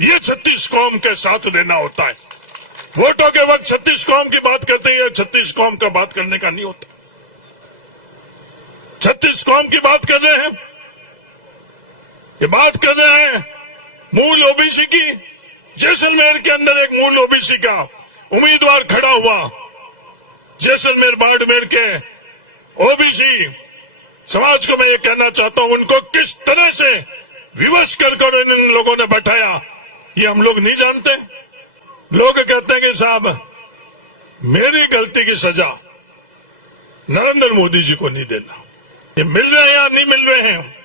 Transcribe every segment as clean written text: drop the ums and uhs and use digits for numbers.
ये 36 कौम के साथ देना होता है। वोटों के वक्त 36 कौम की बात करते हैं, 36 कौम का बात करने का नहीं होता। 36 कौम की बात कर रहे हैं, ये बात कर रहे हैं मूल ओबीसी की। जैसलमेर के अंदर एक मूल ओबीसी का उम्मीदवार खड़ा हुआ। जैसलमेर बाड़मेर के ओबीसी समाज को मैं ये कहना चाहता हूं, उनको किस तरह से विवश कर इन लोगों ने बैठाया ये हम लोग नहीं जानते। लोग कहते हैं कि साहब मेरी गलती की सजा नरेंद्र मोदी जी को नहीं देना। ये मिल रहे हैं या नहीं मिल रहे हैं?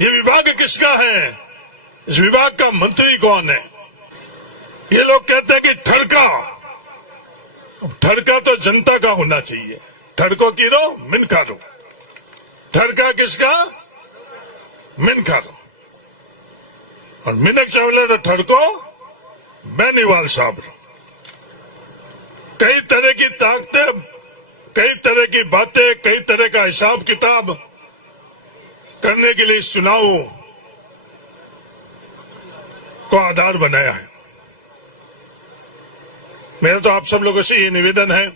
ये विभाग किसका है? इस विभाग का मंत्री कौन है? ये लोग कहते हैं कि ठड़का तो जनता का होना चाहिए। ठड़को की रो मिनखा रो। ठड़का किसका? मिनखा रो। और मिनक चावले रो ठड़को बेनीवाल साहब रो। कई तरह की ताकतें, कई तरह की बातें, कई तरह का हिसाब किताब करने के लिए इस चुनाव को आधार बनाया है। मेरा तो आप सब लोगों से ये निवेदन है,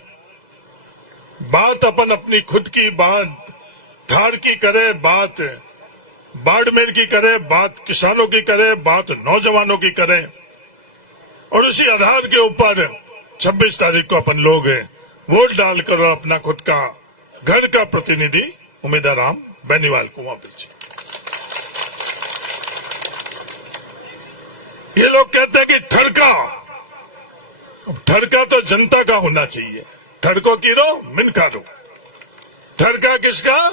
बात अपन अपनी खुद की बात धार की करे, बात बाड़मेर की करे, बात किसानों की करे, बात नौजवानों की करे, और उसी आधार के ऊपर 26 तारीख को अपन लोग वोट डालकर अपना खुद का घर का प्रतिनिधि उम्मीदवार राम बेनीवाल को वहां भेजे। ये लोग कहते हैं कि ठड़का तो जनता का होना चाहिए। ठड़को की रो मिनखा रो। ठड़का किसका?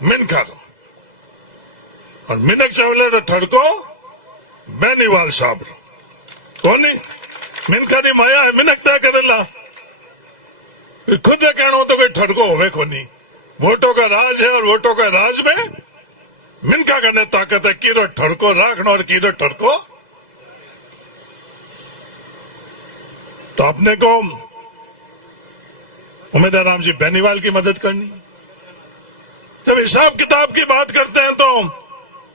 मिनखा रो। और मिनक चावले रो ठड़को बेनीवाल साहब रो। कौन मिनका नी माया है, मिनक तय करेला। खुद कहना हो तो कोई ठड़को होवे को नहीं। वोटों का राज है और वोटों का राज में मिनका करने ताकत है। कीरो ठड़को राखना और कीरो ठड़को। तो अपने को उम्मीदवार राम जी बेनीवाल की मदद करनी। जब हिसाब किताब की बात करते हैं तो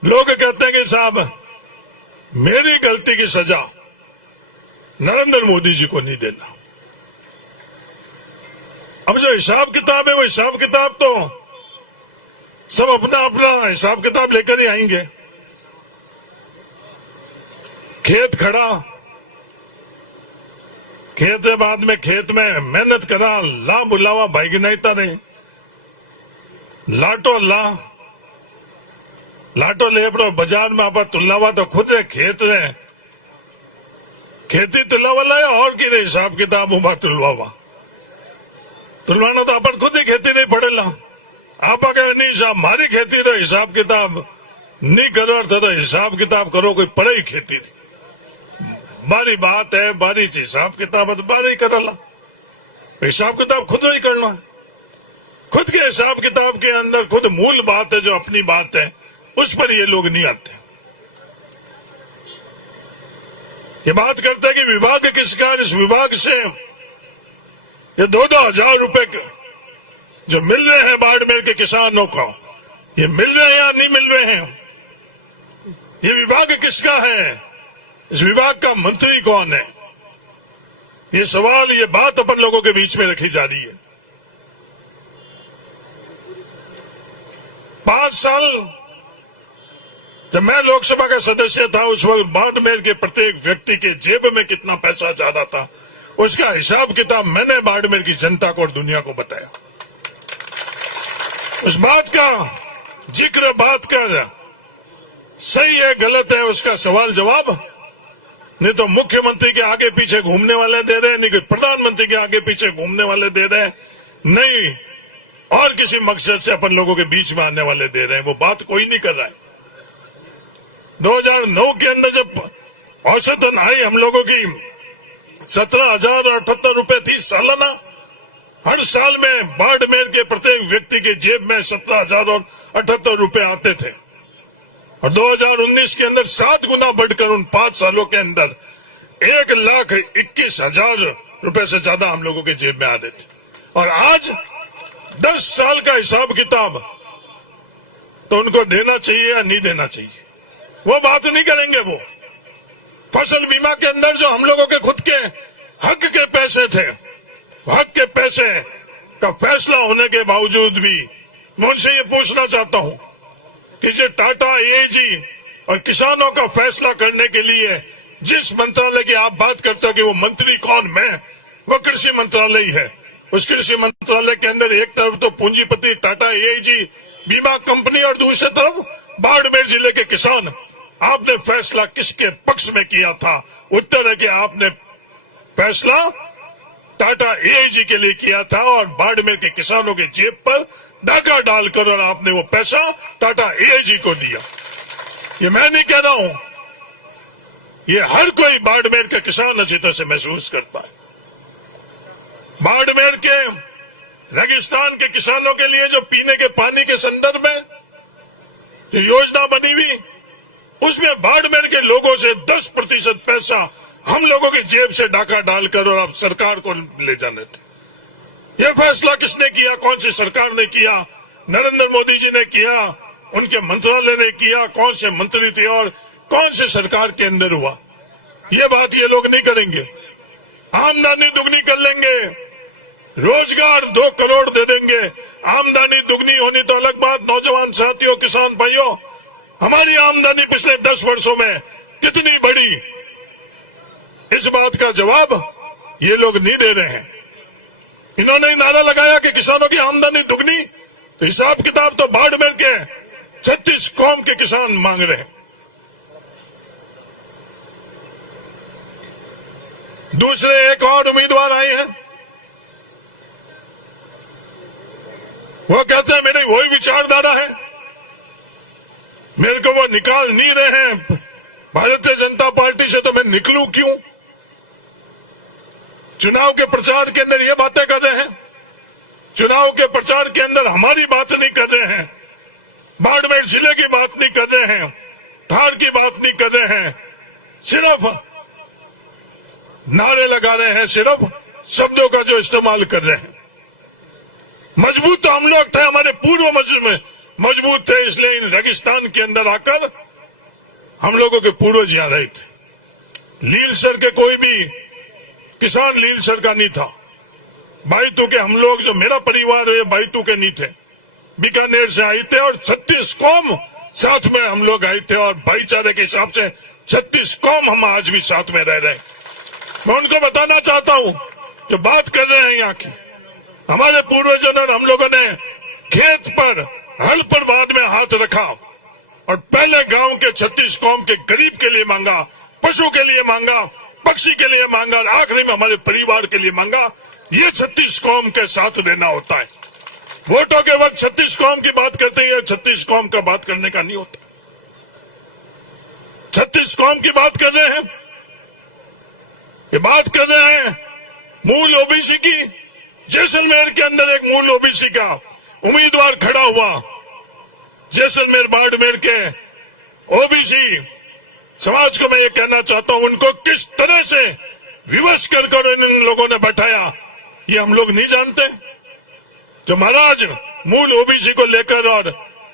लोग कहते हैं कि साहब मेरी गलती की सजा नरेंद्र मोदी जी को नहीं देना। अब जो हिसाब किताब है वो हिसाब किताब तो सब अपना अपना हिसाब किताब लेकर ही आएंगे। खेत खड़ा, खेत है, बाद में खेत में मेहनत करा, ला बुलावा भाई गिनाईता नहीं, लाटो ले पड़ो बाजार में आप तुलावा तो खुद है खेत है, खेती तुलावा लाया और की रे हिसाब किताब उबा तुलवावा। तुलवाना तो अपन खुद ही खेती नहीं पड़ेला। आप कहे नहीं साहब मारी खेती रो हिसाब किताब नहीं करो तो हिसाब किताब करो, कोई पड़े ही खेती थी। बारी बात है, बारी हिसाब किताब है तो बारी करला। हिसाब किताब खुद ही करना है। खुद के हिसाब किताब के अंदर खुद मूल बात है, जो अपनी बात है, उस पर ये लोग नहीं आते। ये बात करते हैं कि विभाग किसका? इस विभाग से ये 2-2 हजार रुपए जो मिल रहे हैं बाड़मेर के किसानों को, ये मिल रहे हैं या नहीं मिल रहे हैं? ये विभाग किसका है? इस विभाग का मंत्री कौन है? ये सवाल, ये बात अपन लोगों के बीच में रखी जा रही है। 5 साल जब मैं लोकसभा का सदस्य था, उस वक्त बाड़मेर के प्रत्येक व्यक्ति के जेब में कितना पैसा जा रहा था, उसका हिसाब किताब मैंने बाड़मेर की जनता को और दुनिया को बताया। उस बात का जिक्र, बात का सही है गलत है उसका सवाल जवाब नहीं तो मुख्यमंत्री के आगे पीछे घूमने वाले दे रहे हैं, नहीं प्रधानमंत्री के आगे पीछे घूमने वाले दे रहे हैं, नहीं और किसी मकसद से अपन लोगों के बीच में आने वाले दे रहे हैं। वो बात कोई नहीं कर रहा है। 2009 के अंदर जब औसतन आई हम लोगों की 17,078 रुपए थी सालाना, हर साल में बाड़मेर के प्रत्येक व्यक्ति के जेब में 17,078 रुपए आते थे। और 2019 के अंदर 7 गुना बढ़कर उन 5 सालों के अंदर 1,21,000 रुपए से ज्यादा हम लोगों के जेब में आते थे। और आज 10 साल का हिसाब किताब तो उनको देना चाहिए या नहीं देना चाहिए? वो बात नहीं करेंगे। वो फसल बीमा के अंदर जो हम लोगों के खुद के हक के पैसे थे, हक के पैसे का फैसला होने के बावजूद भी मैं उनसे ये पूछना चाहता हूं कि जो टाटा एजी और किसानों का फैसला करने के लिए जिस मंत्रालय की आप बात करते हो कि वो मंत्री कौन, मैं, वो कृषि मंत्रालय ही है। उस कृषि मंत्रालय के अंदर एक तरफ तो पूंजीपति टाटा एजी बीमा कंपनी और दूसरी तरफ बाड़मेर जिले के किसान। आपने फैसला किसके पक्ष में किया था? उत्तर है कि आपने फैसला टाटा एजी के लिए किया था और बाड़मेर के किसानों के जेब पर डाका डालकर और आपने वो पैसा टाटा एजी को दिया। ये मैं नहीं कह रहा हूं, ये हर कोई बाड़मेर के किसान अच्छी तरह से महसूस करता है। बाड़मेर के रेगिस्तान के किसानों के लिए जो पीने के पानी के संदर्भ में जो योजना बनी हुई, उसमें बाड़मेर के लोगों से 10% पैसा हम लोगों की जेब से डाका डालकर और अब सरकार को ले जाने थे। यह फैसला किसने किया? कौन सी सरकार ने किया? नरेंद्र मोदी जी ने किया, उनके मंत्रालय ने किया, कौन से मंत्री थे और कौन से सरकार के अंदर हुआ? ये बात ये लोग नहीं करेंगे। आमदनी दुगनी कर लेंगे, रोजगार 2 करोड़ दे देंगे। आमदनी दुगनी होनी तो अलग बात। नौजवान साथियों, किसान भाइयों, हमारी आमदनी पिछले 10 वर्षों में कितनी बढ़ी, इस बात का जवाब ये लोग नहीं दे रहे हैं। इन्होंने नारा लगाया कि किसानों की आमदनी दुगनी, तो हिसाब किताब तो बाड़मेर के 36 कौम के किसान मांग रहे हैं। दूसरे एक और उम्मीदवार आए हैं, वो कहते हैं मेरी वही विचारधारा है, मेरे को वो निकाल नहीं रहे हैं भारतीय जनता पार्टी से, तो मैं निकलूं क्यों? चुनाव के प्रचार के अंदर ये बातें कर रहे हैं, चुनाव के प्रचार के अंदर हमारी बात नहीं कर रहे हैं, बाड़मेर जिले की बात नहीं कर रहे हैं, धार की बात नहीं कर रहे हैं, सिर्फ नारे लगा रहे हैं, सिर्फ शब्दों का जो इस्तेमाल कर रहे हैं। मजबूत तो हम लोग थे, हमारे पूर्व मजबूत थे, इसलिए इन रेगिस्तान के अंदर आकर हम लोगों के पूर्वज यहाँ रहे थे। लीलसर के कोई भी किसान लीलसर का नहीं था। बाईतू के हम लोग, जो मेरा परिवार है, बाईतू के नहीं थे, बीकानेर से आए थे और 36 कौम साथ में हम लोग आए थे और भाईचारे के हिसाब से 36 कौम हम आज भी साथ में रह रहे हैं। मैं उनको बताना चाहता हूं, जो बात कर रहे हैं यहाँ की, हमारे पूर्वजों ने, हम लोगों ने खेत पर, हल पर बाद में हाथ रखा और पहले गांव के 36 कौम के गरीब के लिए मांगा, पशु के लिए मांगा, पक्षी के लिए मांगा, आखिरी में हमारे परिवार के लिए मांगा। ये 36 कौम के साथ देना होता है। वोटों के वक्त 36 कौम की बात करते हैं, 36 कौम का बात करने का नहीं होता। 36 कौम की बात कर रहे हैं, ये बात कर रहे हैं मूल ओबीसी की। जैसलमेर के अंदर एक मूल ओबीसी का उम्मीदवार खड़ा हुआ, जैसलमेर बाड़मेर के ओबीसी समाज को मैं ये कहना चाहता हूं, उनको किस तरह से विवश कर इन लोगों ने बैठाया, ये हम लोग नहीं जानते। जो महाराज मूल ओबीसी को लेकर और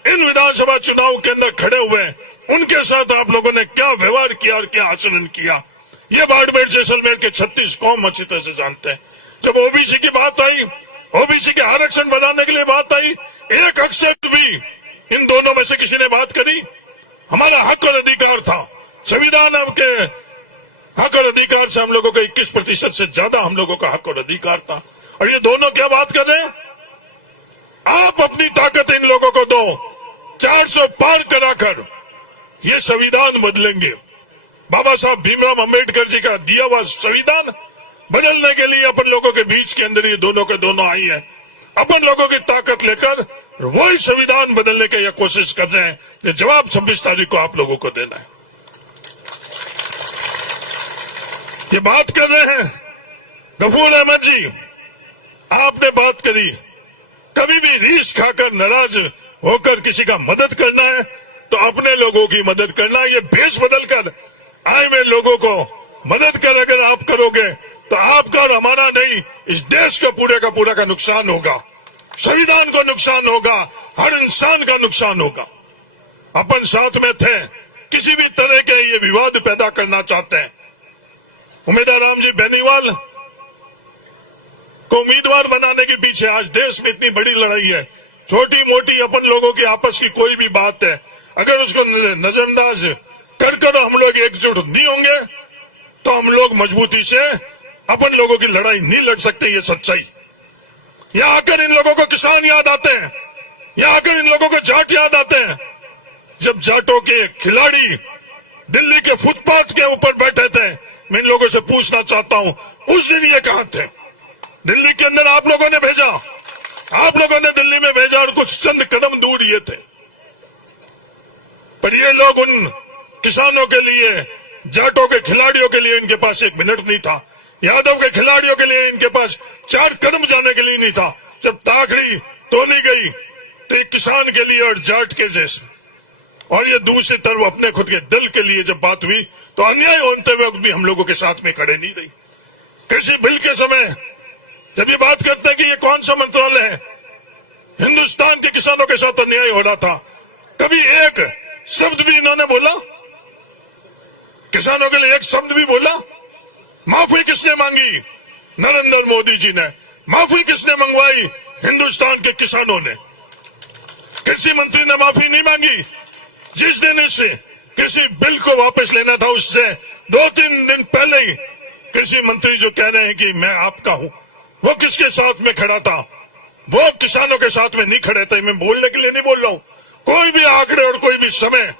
इन विधानसभा चुनाव के अंदर खड़े हुए, उनके साथ आप लोगों ने क्या व्यवहार किया और क्या आचरण किया, ये बाड़मेर जैसलमेर के 36 कौम अच्छी तरह से जानते हैं। जब ओबीसी की बात आई, ओबीसी के आरक्षण बनाने के लिए बात आई, एक अक्षर भी इन दोनों में से किसी ने बात करी? हमारा हक और अधिकार था, संविधान के हक और अधिकार से हम लोगों का 21% से ज्यादा हम लोगों का हक और अधिकार था। और ये दोनों क्या बात कर रहे हैं? आप अपनी ताकत इन लोगों को दो, 400 पार कराकर ये संविधान बदलेंगे। बाबा साहब भीमराव अंबेडकर जी का दिया हुआ संविधान बदलने के लिए अपन लोगों के बीच के अंदर ये दोनों के दोनों आई है। अपन लोगों की ताकत लेकर वही संविधान बदलने की कोशिश कर रहे हैं। ये जवाब 26 तारीख को आप लोगों को देना है। ये बात कर रहे हैं गफूर अहमद जी, आपने बात करी, कभी भी रीस खाकर नाराज होकर किसी का मदद करना है तो अपने लोगों की मदद करना। ये भेष बदलकर आए हुए लोगों को मदद कर अगर आप करोगे तो आपका और हमारा नहीं, इस देश का पूरे का नुकसान होगा, संविधान को नुकसान होगा, हर इंसान का नुकसान होगा। अपन साथ में थे, किसी भी तरह के ये विवाद पैदा करना चाहते हैं। उम्मीदवार राम जी बेनीवाल को उम्मीदवार बनाने के पीछे आज देश में इतनी बड़ी लड़ाई है। छोटी मोटी अपन लोगों की आपस की कोई भी बात है, अगर उसको नजरअंदाज कर हम लोग एकजुट नहीं होंगे तो हम लोग मजबूती से अपन लोगों की लड़ाई नहीं लड़ सकते। ये सच्चाई। यहां आकर इन लोगों को किसान याद आते हैं, यहां आकर इन लोगों को जाट याद आते हैं। जब जाटों के खिलाड़ी दिल्ली के फुटपाथ के ऊपर बैठे थे, मैं इन लोगों से पूछना चाहता हूं, उस दिन ये कहां थे? दिल्ली के अंदर आप लोगों ने भेजा, आप लोगों ने दिल्ली में भेजा और कुछ चंद कदम दूर ये थे, पर ये लोग उन किसानों के लिए, जाटों के खिलाड़ियों के लिए इनके पास 1 मिनट नहीं था। यादव के खिलाड़ियों के लिए इनके पास 4 कदम जाने के लिए नहीं था। जब ताकड़ी तोली गई तो एक किसान के लिए और जाट के जैसे, और ये दूसरी तरफ अपने खुद के दल के लिए जब बात हुई तो अन्याय होते हुए भी हम लोगों के साथ में खड़े नहीं रही। कृषि बिल के समय जब ये बात करते हैं कि ये कौन सा मंत्रालय है, हिंदुस्तान के किसानों के साथ अन्याय हो रहा था, कभी एक शब्द भी इन्होंने बोला? किसानों के लिए एक शब्द भी बोला? माफी किसने मांगी? नरेंद्र मोदी जी ने। माफी किसने मंगवाई? हिंदुस्तान के किसानों ने। कृषि मंत्री ने माफी नहीं मांगी। जिस दिन इस कृषि बिल को वापस लेना था उससे 2-3 दिन पहले ही कृषि मंत्री जो कह रहे हैं कि मैं आपका हूं, वो किसके साथ में खड़ा था? वो किसानों के साथ में नहीं खड़े थे। मैं बोलने के लिए नहीं बोल रहा हूं, कोई भी आंकड़े और कोई भी समय,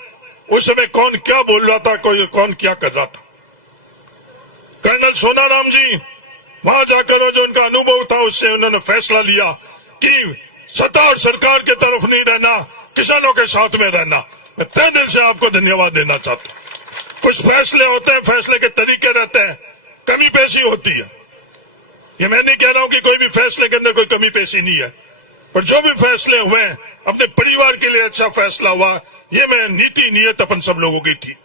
उस समय कौन क्या बोल रहा था, कौन क्या कर रहा था। कर्नल सोनाराम जी वहां जाकर जो उनका अनुभव था उससे उन्होंने फैसला लिया कि सत्ता और सरकार के तरफ नहीं रहना, किसानों के साथ में रहना। मैं तहे दिल से आपको धन्यवाद देना चाहता हूं। कुछ फैसले होते हैं, फैसले के तरीके रहते हैं, कमी पेशी होती है। ये मैं नहीं कह रहा हूं कि कोई भी फैसले के अंदर कोई कमी पेशी नहीं है, पर जो भी फैसले हुए अपने परिवार के लिए अच्छा फैसला हुआ, ये मैं नीति नियत अपन सब लोगों की थी।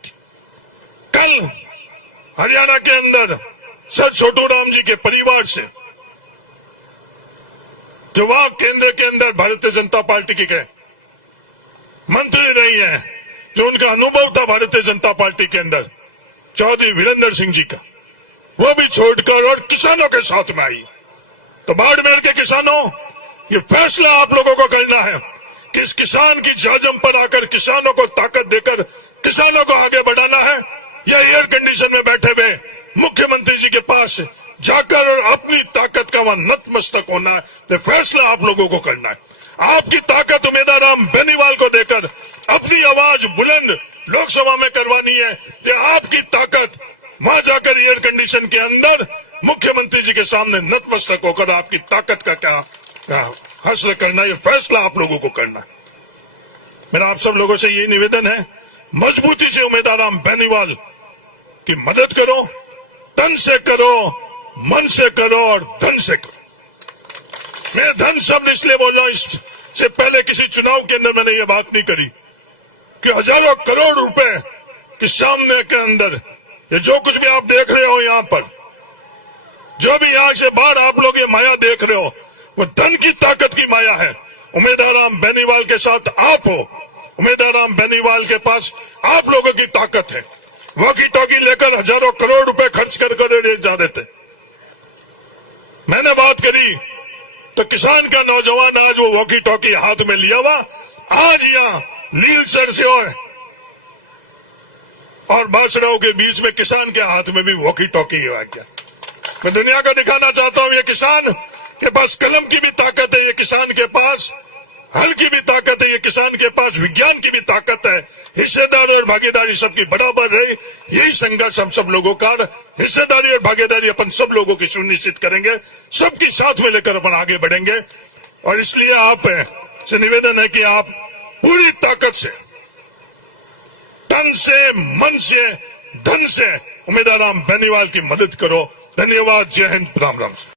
कल हरियाणा के अंदर सर छोटू राम जी के परिवार से जो वहां केंद्र के अंदर भारतीय जनता पार्टी के गए मंत्री रही है, जो उनका अनुभव था भारतीय जनता पार्टी के अंदर, चौधरी वीरेंद्र सिंह जी का, वो भी छोड़कर और किसानों के साथ में आई। तो बाड़मेर के किसानों, ये फैसला आप लोगों को करना है कि इस किसान की जाजम पर आकर किसानों को ताकत देकर किसानों को आगे बढ़ाना है, या एयर कंडीशन में बैठे हुए मुख्यमंत्री जी के पास जाकर और अपनी ताकत का वहां नतमस्तक होना है। तो फैसला आप लोगों को करना है। आपकी ताकत उम्मीदवार राम बेनीवाल को देकर अपनी आवाज बुलंद लोकसभा में करवानी है, कि आपकी ताकत वहां जाकर एयर कंडीशन के अंदर मुख्यमंत्री जी के सामने नतमस्तक होकर आपकी ताकत का क्या हासिल करना, ये फैसला आप लोगों को करना है। मेरा आप सब लोगों से यही निवेदन है, मजबूती से उम्मीदवार राम बेनीवाल की मदद करो, तन से करो, मन से करो और धन से करो। मैं धन शब्द इसलिए बोल रहा हूं, इससे पहले किसी चुनाव के अंदर मैंने ये बात नहीं करी कि हजारों करोड़ रुपए के सामने के अंदर ये जो कुछ भी आप देख रहे हो यहां पर, जो भी आंख से बाहर आप लोग ये माया देख रहे हो, वो धन की ताकत की माया है। उम्मीदवार राम बेनीवाल के साथ आप हो, उम्मीदवार राम बेनीवाल के पास आप लोगों की ताकत है। वॉकी टॉकी लेकर हजारों करोड़ रुपए खर्च कर जा रहे थे। मैंने बात करी तो किसान का नौजवान आज वो वॉकी टॉकी हाथ में लिया हुआ, आज यहाँ लील सर से और बासड़ाओं के बीच में किसान के हाथ में भी वॉकी टॉकी आ गया। मैं दुनिया को दिखाना चाहता हूं, ये किसान के पास कलम की भी ताकत है, ये किसान के पास हल की भी ताकत है, ये किसान के पास विज्ञान की भी ताकत है। हिस्सेदारी और भागीदारी सबकी बराबर है, यही संघर्ष हम सब लोगों का, हिस्सेदारी और भागीदारी अपन सब लोगों की सुनिश्चित करेंगे, सबकी साथ में लेकर अपन आगे बढ़ेंगे। और इसलिए आप से निवेदन है कि आप पूरी ताकत से, तन से, मन से, धन से उम्मीदवार राम बेनीवाल की मदद करो। धन्यवाद। जय हिंद। राम राम।